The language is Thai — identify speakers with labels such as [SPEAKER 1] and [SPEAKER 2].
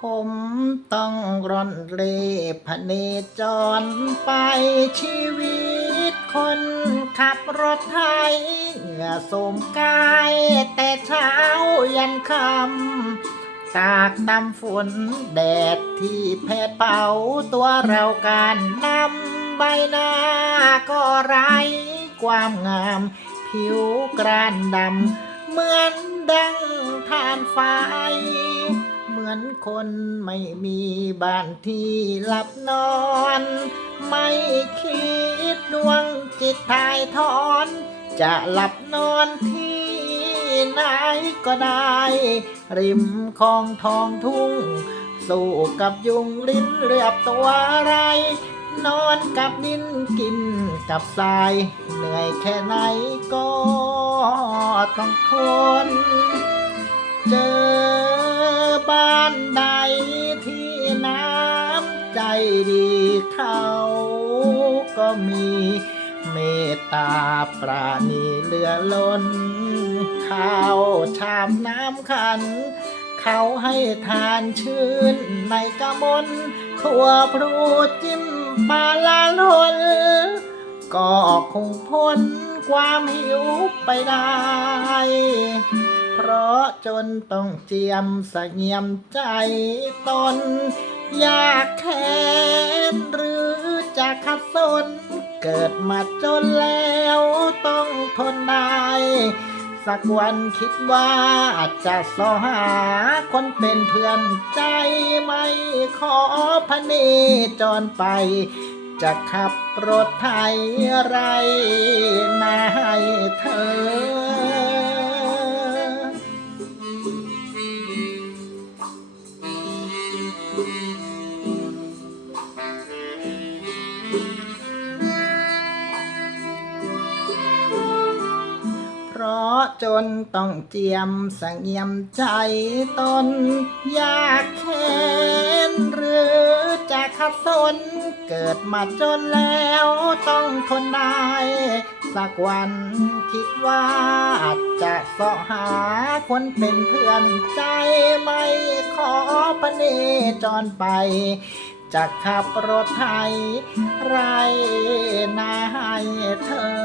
[SPEAKER 1] ผมต้องร่อนเร่พเนจรไปชีวิตคนขับรถไทยเหงื่อสมกายแต่เช้ายันค่ำจากน้ำฝนแดดที่แผดเผาตัวเราการนำใบหน้าก็ไร้ความงาม ผิวกรานดำ เหมือนดังทานไฟ เหมือนคนไม่มีบ้านที่หลับนอน ไม่คิดดวงจิตทายทอน จะหลับนอนที่ไหนก็ได้ ริมคลองทองทุ่ง สู้กับยุงลิ้นเรียบตัวไร นอนกับดินกินกับทราย เหนื่อยแค่ไหนก็ต้องทน เจอบ้านใดที่น้ำใจดีเขาก็มีเมตตาปราณีเหลือล้นข้าวชามน้ำขัน เขาให้ทานชื่นในกระมนถั่วพรูจิ้มปลาลาลนก็คงพ้นความหิวไปได้ เพราะจนต้องเจียมสะเงียมใจตน อยากแค้นหรือจะขัดสน เกิดมาจนแล้วต้องทนได้ สักวันคิดว่าอาจจะสอหาคนเป็นเพื่อนใจไม่ขอพเนจรไป จะขับรถไทยไรนาให้เธอะจนต้องเจียมสังเงียมใจตนอยากแค้นหรือจะขัดสน เกิดมาจนแล้วต้องทนได้ สักวันคิดว่าอาจจะเสาะหาคนเป็นเพื่อนใจไม่ขอปเนจรไปจะขับรถไทยไรนาให้เธอ